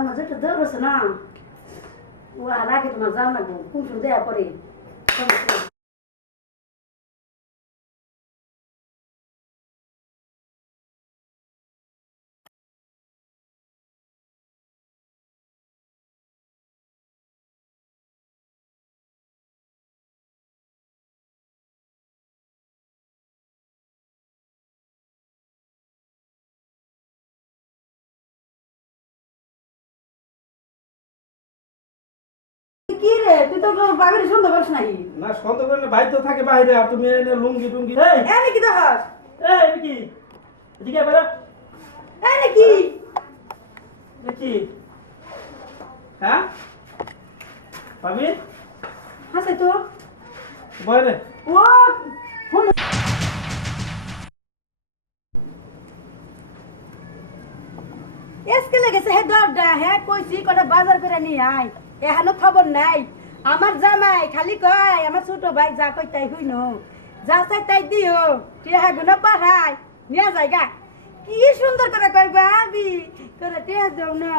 আমার যেটা দেওয়ার আছে না ও আর আগে তোমার জানা কুমকুম দেয়া পরে। তো বাবির নাকি না সন্দেহ করলে ভাই তো থাকে বাইরে আর তুমি এনে লুঙ্গি টুঙ্গি এই এনে কি দেখাস? এই এটা কি? এদিকে বেরো এনে কি? এটা হ্যাঁ? পাবি হাসে তো। ও ফোন এসকে লেগেছে হে দরডা হে কইছি কটা বাজার করে নিয়ে আই এখানো খবর নাই। আমার জামাই খালি কয় আমার ছোট ভাই যা কই তাই হইন যা চাই তাই দিও টিয়া গুলো পাঠাই নিয়ে যাইগা কি সুন্দর করে কই ভাবি করে টিয়া যাও না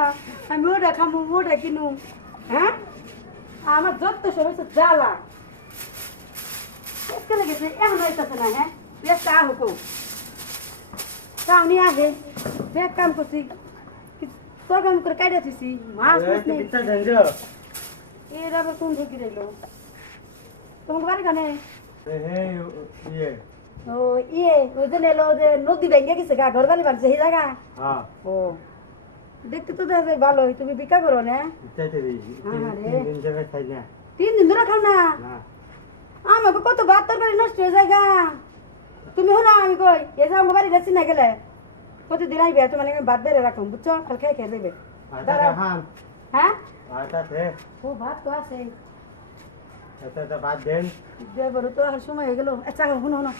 আমি ওটা খামু ওটা কিনু। হ্যাঁ? আমার যত সব হচ্ছে জ্বালা। এসকে লেগেছে এখন হইতেছে না হ্যাঁ? একটা হুকু তাও নিয়ে আগে ব্যাগ কাম করছি তোর কাম করে কাটে দিছি মাছ মাছ নেই। বিচ্ছা দেন এর আবার কোন ঢুকি রইল তোমার বাড়ি কানে এই ইয়ে ও ইয়ে ওই যে নেলো যে নদী ভেঙে গেছে গা ঘর বাড়ি বাড়ছে সেই জায়গা হ্যাঁ ও দেখতে তো দেখা যায় ভালোই তুমি বিকা করো না বিচ্ছাইতে দিই আরে। তিন জায়গায় খাই না তিন দিন ধরে খাও না না আমাকে কত ভাত তরকারি নষ্ট হয়ে যায় গা তুমি হলো আমি কই এসে আমার বাড়ি যাচ্ছি না গেলে প্রতিদিন আইবে তোমার আমি ভাত বেড়ে রাখুন বুঝছ কাল খেয়ে খেয়ে দেবে আটা খান হ্যাঁ আটা দে ও ভাত তো আছে এটা বাদ দেন ড্রাইভারও তো আর সময় হয়ে গেল আচ্ছা শুনো শুনো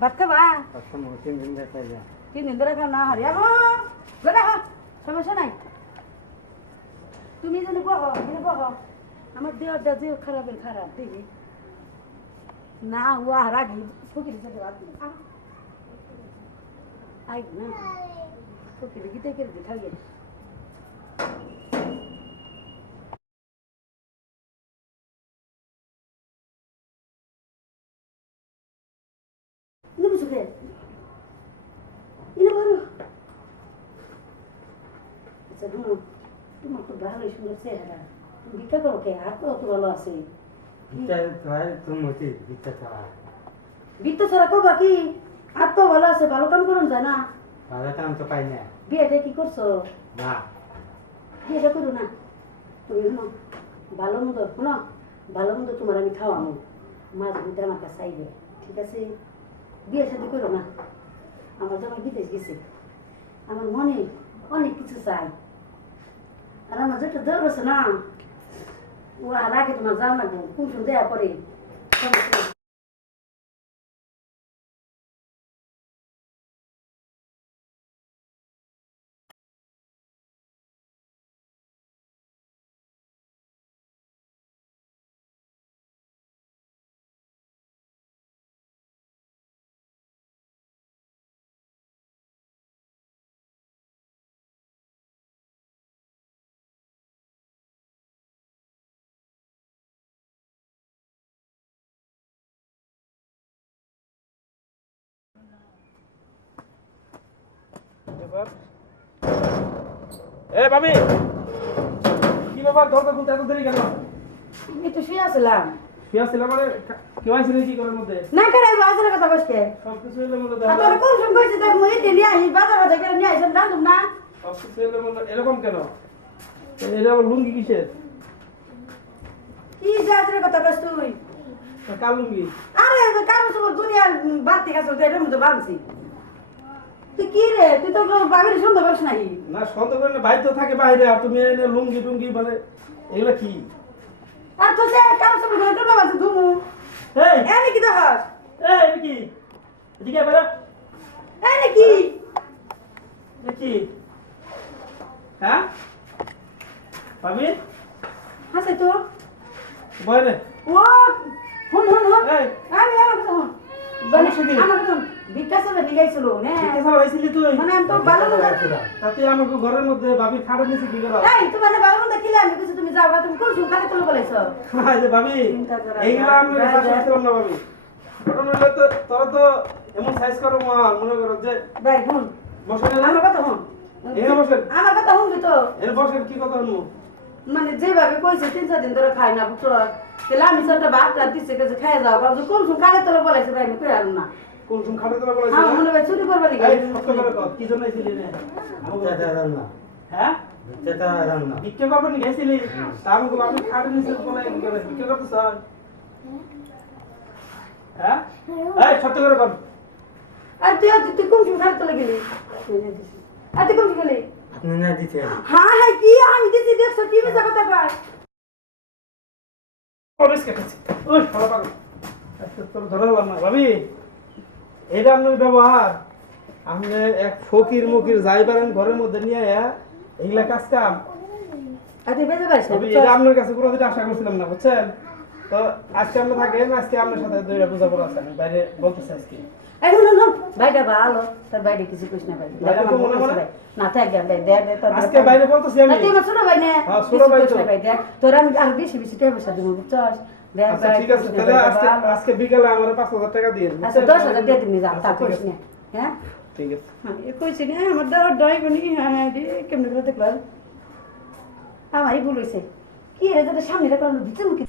ভাত খাবা কষ্ট তিন দিন খাই না তিন দিন ধরে খাও না হারিয়া হো গড়া হো সমস্যা নাই তুমি যেন বহ এখানে বহ আমার দেহটা যে খারাপের খারাপ দেখি না ও আর আগে ফকির সাথে রাত দিন আই না ফকির গীতে করে দেখাইয়ে ইনো বলো। আচ্ছা শুনো তোমার তো ভালোই সুন্দর চেহারা। তুমি ভিক্ষা করো কে? হাত তো অত ভালো আছে? বিচ্ছা ছাড়া। কবা কি? হাত তো ভালো আছে? ভালো কাম করুন যায় না। ভালো কাম তো পাই না। বিয়েটা কি করছ? না। বিয়েটা করো না। তুমি শোনো ভালো মন্দ শোনো ভালো মন্দ তোমার আমি খাওয়াবো মাছ বুদ্ধি আমার কাছে চাইবে ঠিক আছে? বিয়ে শাদি করো না। আমার জামাই বিদেশ গেছে। আমার মনে অনেক কিছু চাই। আর আমার যেটা আছে না, ও আর আগে তোমার জানাব কোন দেয়া পরে? ব্যাপার? এ ভাবি কি ব্যাপার? দরকার খুলতে এত দেরি কেন? শুয়ে আসলাম শুয়ে আসছিলাম মানে কেউ আইছিল কি করার মধ্যে? না করে বাজারের কথা বসকে। সব কিছু এলো মনে তোর কোন সঙ্গ মই আসি বাজার বাজার করে নিয়ে আসলাম রাঁধুম না? সব কিছু এলো মনে এরকম কেন? এটা আবার লুঙ্গি কিসের? কি জাতের কথা কস তুই? কাল লুঙ্গি? আরে কারও তোমার দুনিয়ার বাড়তি কাছে এটার মধ্যে বানছি তুই কি রে? তুই তো বাবির সুন্দর পারিস নাকি? না সন্দেহ করলে ভাই তো থাকে বাইরে আর তুমি এনে লুঙ্গি টুঙ্গি মানে এগুলো কি? আর তো সে কারও সঙ্গে ধরে টোলা বাজে ধুমু। এই! এনে কি দেখাস এই এটা কি? এদিকে বেরো এনে কি কি? হ্যাঁ? ভাবি হাসে তো। রে ও ফোন ফোন ফোন এই! আমি আমার কথা মানে মানে ঘরের মধ্যে ভাবি খাটে নিছি কি করা? এই তোমার ভালো মন্দ কিলে আমি কিছু তুমি যাও তুমি কোন সুখ কানে বলেছ? যে ভাবি এইগুলো আমি যায়, কাজ যায়। করছিলাম না ভাবি ঘটনা হলো তো তোরা তো এমন সাইজ করো মা মনে করো যে ভাই শুন বসে আমার কথা শুন এখানে বসেন। আমার কথা শুনবি তো। এর বসেন কি কথা হলো মানে যেভাবে কইছে তিন চার দিন ধরে খাই না বুঝছ? তাহলে আমি সেটা ভাত টাত দিচ্ছে কাছে খাই যাও কারণ কোন সুখ কানে তোলো বলেছে ভাই আমি কই আলু না। কোন কোন খাটে তোরা বলেছিস হ্যাঁ মনে হয় চুরি করবে নাকি? সত্য করে কি জন্য আইছিলি রে হ্যাঁ? চেতা রান্না। ভিক্ষা করবেন গেছিলি তা আমাকে ভাবি খাটে নিছি বলে ভিক্ষা করতে চাই। হ্যাঁ? এই সত্য করে কর আর তুই তুই কোন সুখ কানে তোলে গেলি? আর তুই কোন গেলি? আপনি না দিতে হ্যাঁ হ্যাঁ কি? আমি দিছি দেখছ কি কথা কয়? প্রবেশ কেটেছে ওই শালা পাগল। ধরে হলাম না। ভাবি এটা আপনার ব্যবহার। আপনি এক ফকির মুকির যাই পারেন ঘরের মধ্যে নিয়ে আয়া এইগুলা কাজ কাম। আপনার কাছে আশা করছিলাম না বুঝছেন? তো আজকে আমরা থাকেন আজকে আপনার সাথে দুইটা করা আছে আমি বাইরে বলতেছি আজকে। এই শুনুন শুনুন ভাইটা ভালো তোর বাইরে কিছু কইস না ভাই। বাইরে তো মনে মনে? না থাক গে ভাই দেখ দেখ তোর আজকে বাইরে বলতেছি আমি। তুই ছোট ভাই না হ্যাঁ, ছোট ভাই তো। ভাই দেখ তোর আমি আর বেশি বেশি টাকা পয়সা দিব বুঝছস? আচ্ছা ঠিক আছে তাহলে আজকে আজকে বিকালে আমার পাঁচ হাজার টাকা দিয়ে দিন, আচ্ছা বুঝছেন? দশ হাজার দিয়ে দিবি যা আচ্ছা, তা ঠিক না হ্যাঁ? ঠিক আছে। হ্যাঁ কইছি না আমার দাও ডয় বনি হ্যাঁ হ্যাঁ রে কেমনে করে দেখলাম? আমারই ভুল হইছে। কি রে সামনে রাখলাম ভিতরে মুখে